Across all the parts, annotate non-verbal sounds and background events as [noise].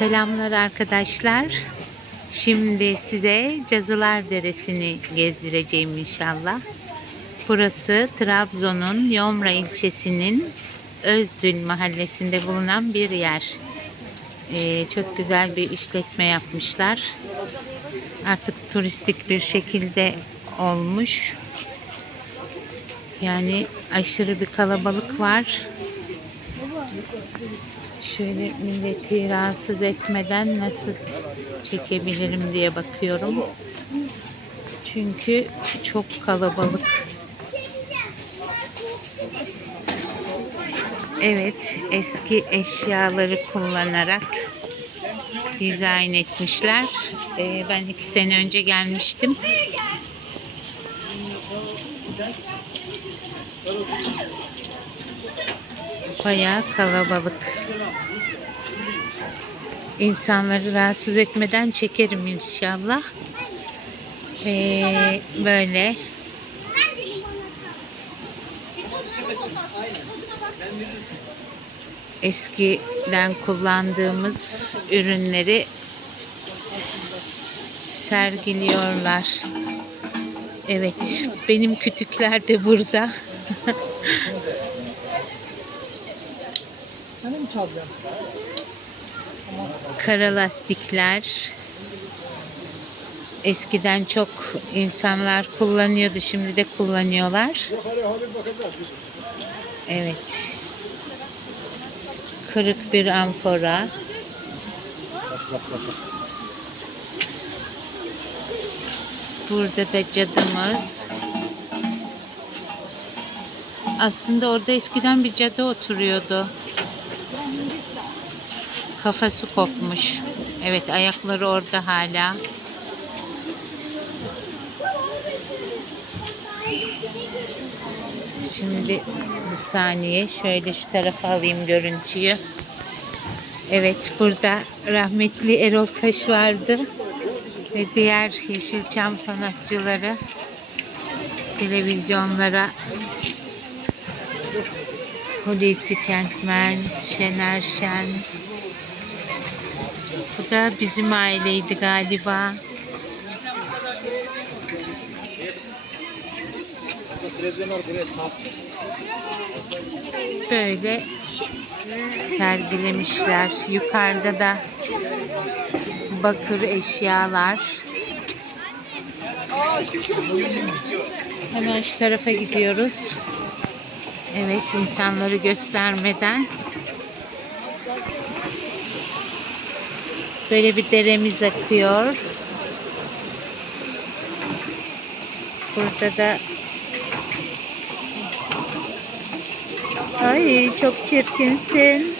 Selamlar arkadaşlar. Şimdi size Cazılar Deresi'ni gezdireceğim inşallah. Burası Trabzon'un Yomra ilçesinin Özdül mahallesinde bulunan bir yer. Ee, çok güzel bir işletme yapmışlar. Artık turistik bir şekilde olmuş. Yani aşırı bir kalabalık var. Şöyle milleti rahatsız etmeden nasıl çekebilirim diye bakıyorum. Çünkü çok kalabalık. Evet, eski eşyaları kullanarak dizayn etmişler. Ee, ben iki sene önce gelmiştim. Bayağı kalabalık. İnsanları rahatsız etmeden çekerim inşallah. Ee, böyle eskiden kullandığımız ürünleri sergiliyorlar. Evet, benim kütükler de burada. [laughs] Çalacaksın? Kara lastikler. Eskiden çok insanlar kullanıyordu, şimdi de kullanıyorlar. Evet. Kırık bir amfora. Burada da cadımız. Aslında orada eskiden bir cadı oturuyordu. Kafası kopmuş. Evet ayakları orada hala. Şimdi bir saniye şöyle şu tarafa alayım görüntüyü. Evet burada rahmetli Erol Taş vardı. Ve diğer Yeşilçam sanatçıları televizyonlara Hulusi Kentmen, Şener Şen, bu da bizim aileydi galiba. Böyle sergilemişler. Yukarıda da bakır eşyalar. Hemen şu tarafa gidiyoruz. Evet insanları göstermeden Böyle bir deremiz akıyor. Burada da Ay çok çirkinsin.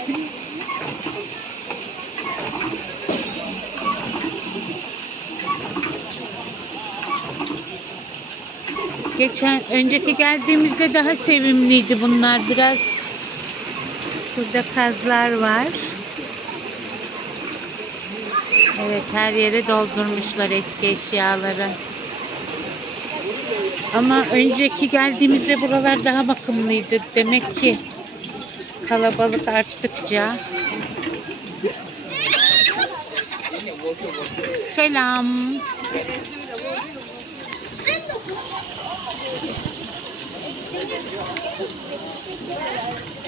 Geçen önceki geldiğimizde daha sevimliydi bunlar biraz. Burada kazlar var. Evet her yere doldurmuşlar eski eşyaları. Ama önceki geldiğimizde buralar daha bakımlıydı. Demek ki kalabalık arttıkça. Selam.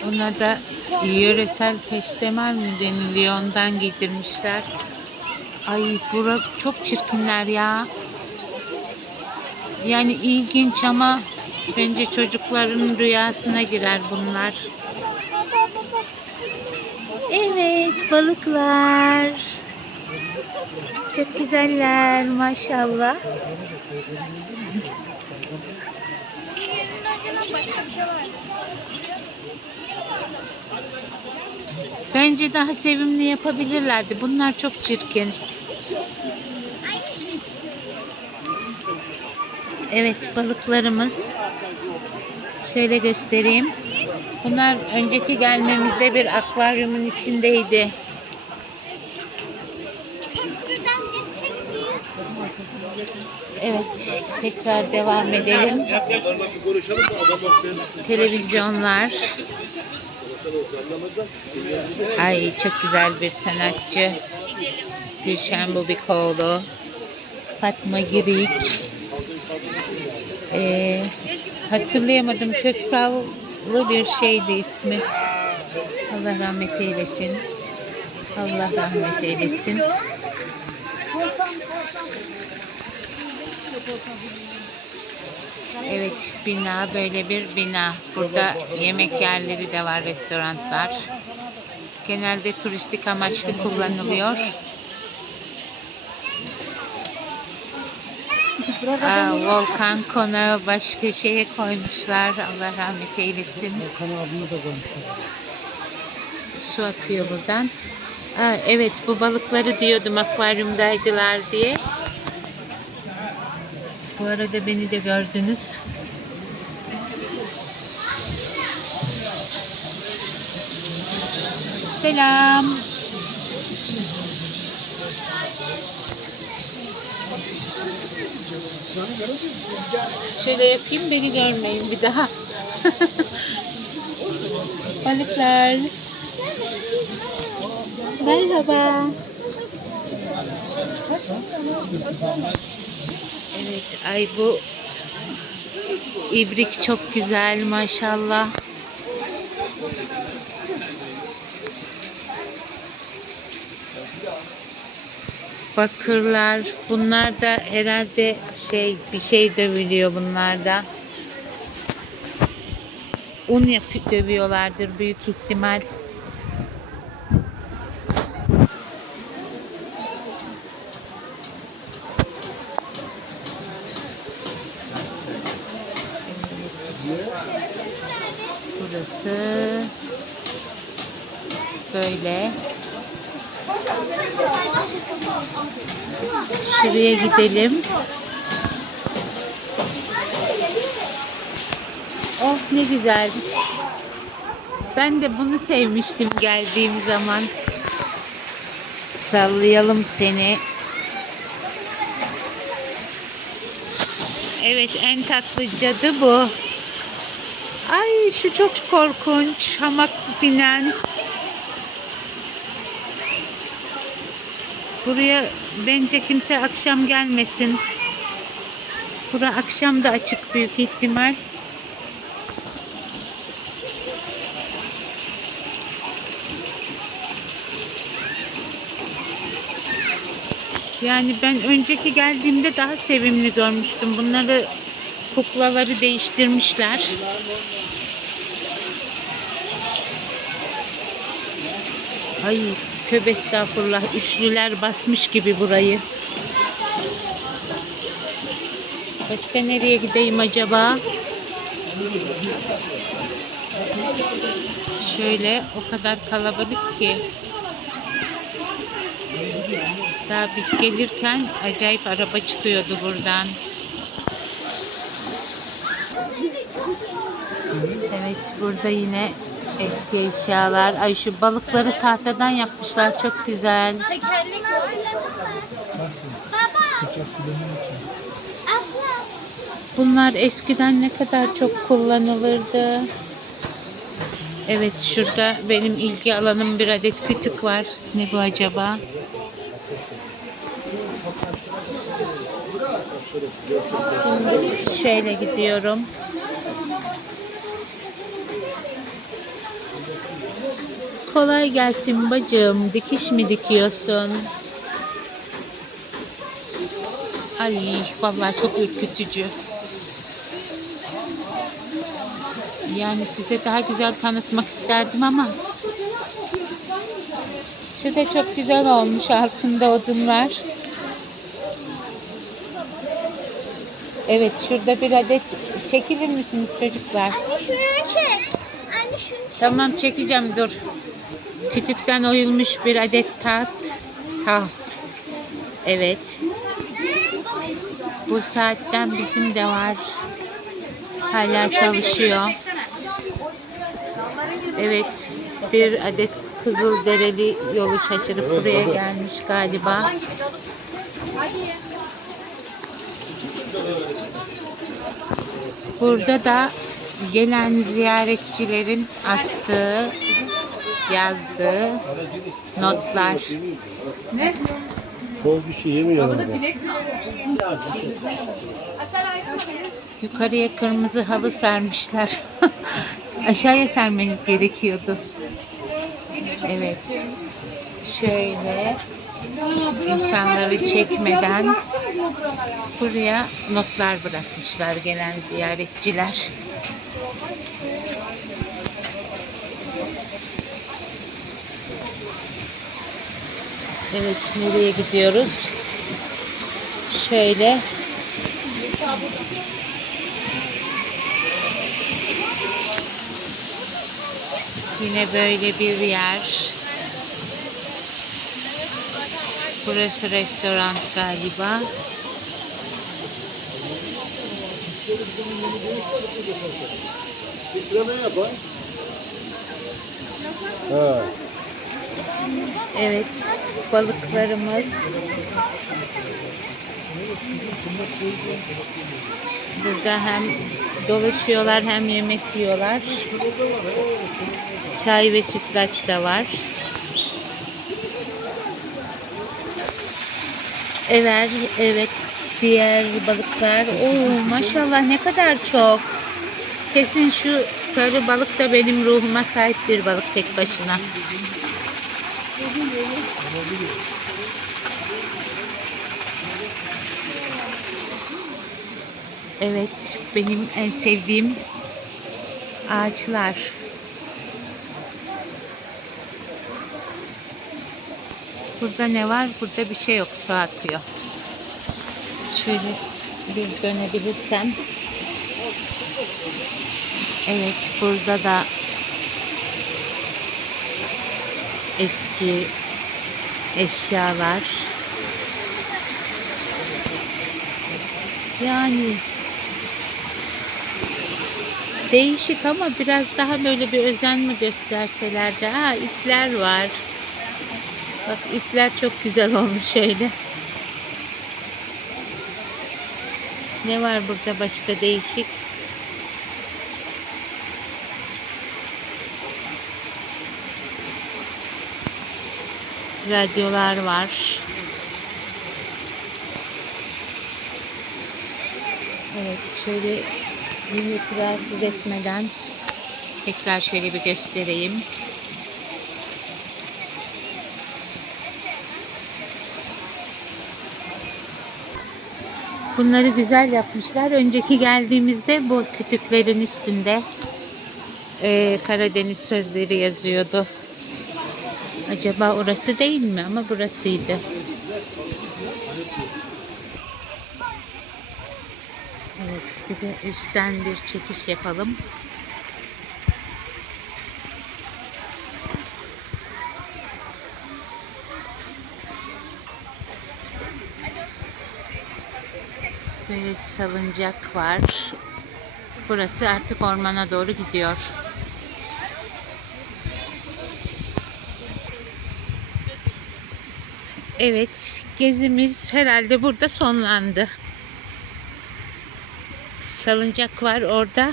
Ona da yöresel peştemal mi deniliyor ondan giydirmişler. Ay bura çok çirkinler ya. Yani ilginç ama bence çocukların rüyasına girer bunlar. Evet balıklar. Çok güzeller maşallah. Bence daha sevimli yapabilirlerdi. Bunlar çok çirkin. Evet balıklarımız. Şöyle göstereyim. Bunlar önceki gelmemizde bir akvaryumun içindeydi. Evet tekrar devam edelim. Televizyonlar. Ay çok güzel bir sanatçı. Gülşen Bubikoğlu, Fatma Girik, ee, hatırlayamadım Köksallı bir şeydi ismi. Allah rahmet eylesin. Allah rahmet eylesin. Evet bina böyle bir bina. Burada yemek yerleri de var, restoranlar. Genelde turistik amaçlı kullanılıyor. Aa, volkan konağı baş köşeye koymuşlar. Allah rahmet eylesin. Volkan abimi de koymuşlar. Su akıyor buradan. Aa, evet bu balıkları diyordum akvaryumdaydılar diye. Bu arada beni de gördünüz. Selam. Şöyle yapayım beni görmeyin bir daha. [laughs] Balıklar. Merhaba. Evet, ay bu ibrik çok güzel maşallah. Bakırlar. Bunlar da herhalde şey bir şey dövülüyor bunlarda. Un yapıp dövüyorlardır büyük ihtimal. Burası böyle. Şuraya gidelim. Oh ne güzel. Ben de bunu sevmiştim geldiğim zaman. Sallayalım seni. Evet en tatlı cadı bu. Ay şu çok korkunç. Hamak binen. Buraya bence kimse akşam gelmesin. Bura akşam da açık büyük ihtimal. Yani ben önceki geldiğimde daha sevimli görmüştüm. Bunları kuklaları değiştirmişler. Ay tövbe estağfurullah. Üçlüler basmış gibi burayı. Başka nereye gideyim acaba? Şöyle o kadar kalabalık ki. Daha biz gelirken acayip araba çıkıyordu buradan. Evet burada yine eski eşyalar. Ay şu balıkları tahtadan yapmışlar çok güzel. Tekerlek. Bunlar eskiden ne kadar çok kullanılırdı. Evet şurada benim ilgi alanım bir adet kütük var. Ne bu acaba? Şimdi şöyle gidiyorum. Kolay gelsin bacım. Dikiş mi dikiyorsun? Ay vallahi çok ürkütücü. Yani size daha güzel tanıtmak isterdim ama şu da çok güzel olmuş altında odunlar. Evet şurada bir adet çekilir misiniz çocuklar? Anne şunu çek. Anne şunu çek. Tamam çekeceğim dur. Kütükten oyulmuş bir adet taht. Taht. Evet. Bu saatten bizim de var. Hala çalışıyor. Evet. Bir adet Kızılderili yolu şaşırıp buraya gelmiş galiba. Burada da gelen ziyaretçilerin astığı, yazdığı notlar. Çoğu kişi yemiyor orada. Yukarıya kırmızı halı sermişler. [laughs] Aşağıya sermeniz gerekiyordu. Evet. Şöyle insanları çekmeden buraya notlar bırakmışlar gelen ziyaretçiler. Evet, nereye gidiyoruz? Şöyle Yine böyle bir yer. Burası restoran galiba. Ha. Evet, balıklarımız. Burada hem dolaşıyorlar hem yemek yiyorlar. Çay ve sütlaç da var. Evet, evet. Diğer balıklar. Oo, maşallah ne kadar çok. Kesin şu sarı balık da benim ruhuma sahip bir balık tek başına. Evet, benim en sevdiğim ağaçlar. Burada ne var? Burada bir şey yok. Su akıyor. Şöyle bir dönebilirsem. Evet, burada da eski eşyalar. Yani değişik ama biraz daha böyle bir özen mi gösterselerdi. Ha ipler var. Bak ipler çok güzel [laughs] olmuş şöyle. Ne var burada başka değişik? Radyolar var. Evet şöyle milleti rahatsız etmeden tekrar şöyle bir göstereyim. Bunları güzel yapmışlar. Önceki geldiğimizde bu kütüklerin üstünde eee, Karadeniz sözleri yazıyordu. Acaba orası değil mi? Ama burasıydı. Evet, bir de üstten bir çekiş yapalım. Böyle salıncak var. Burası artık ormana doğru gidiyor. Evet, gezimiz herhalde burada sonlandı. Salıncak var orada.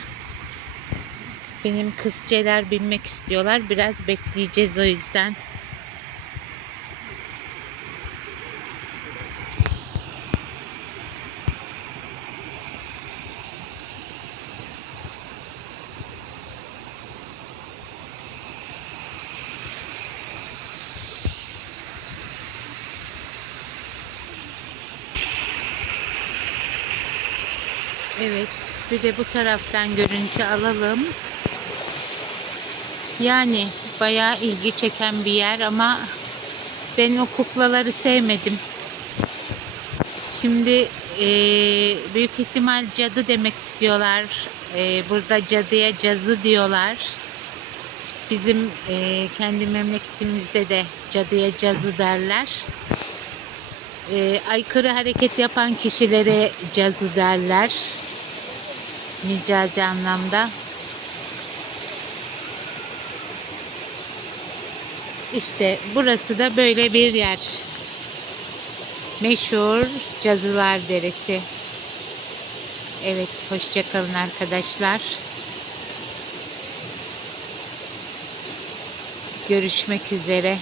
Benim kızceler binmek istiyorlar. Biraz bekleyeceğiz o yüzden. Evet, bir de bu taraftan görüntü alalım. Yani bayağı ilgi çeken bir yer ama ben o kuklaları sevmedim. Şimdi eee, büyük ihtimal cadı demek istiyorlar. Eee, burada cadıya cazı diyorlar. Bizim eee, kendi memleketimizde de cadıya cazı derler. Eee, aykırı hareket yapan kişilere cazı derler. Micazi anlamda. İşte burası da böyle bir yer. Meşhur Cazılar Deresi. Evet, hoşça kalın arkadaşlar. Görüşmek üzere.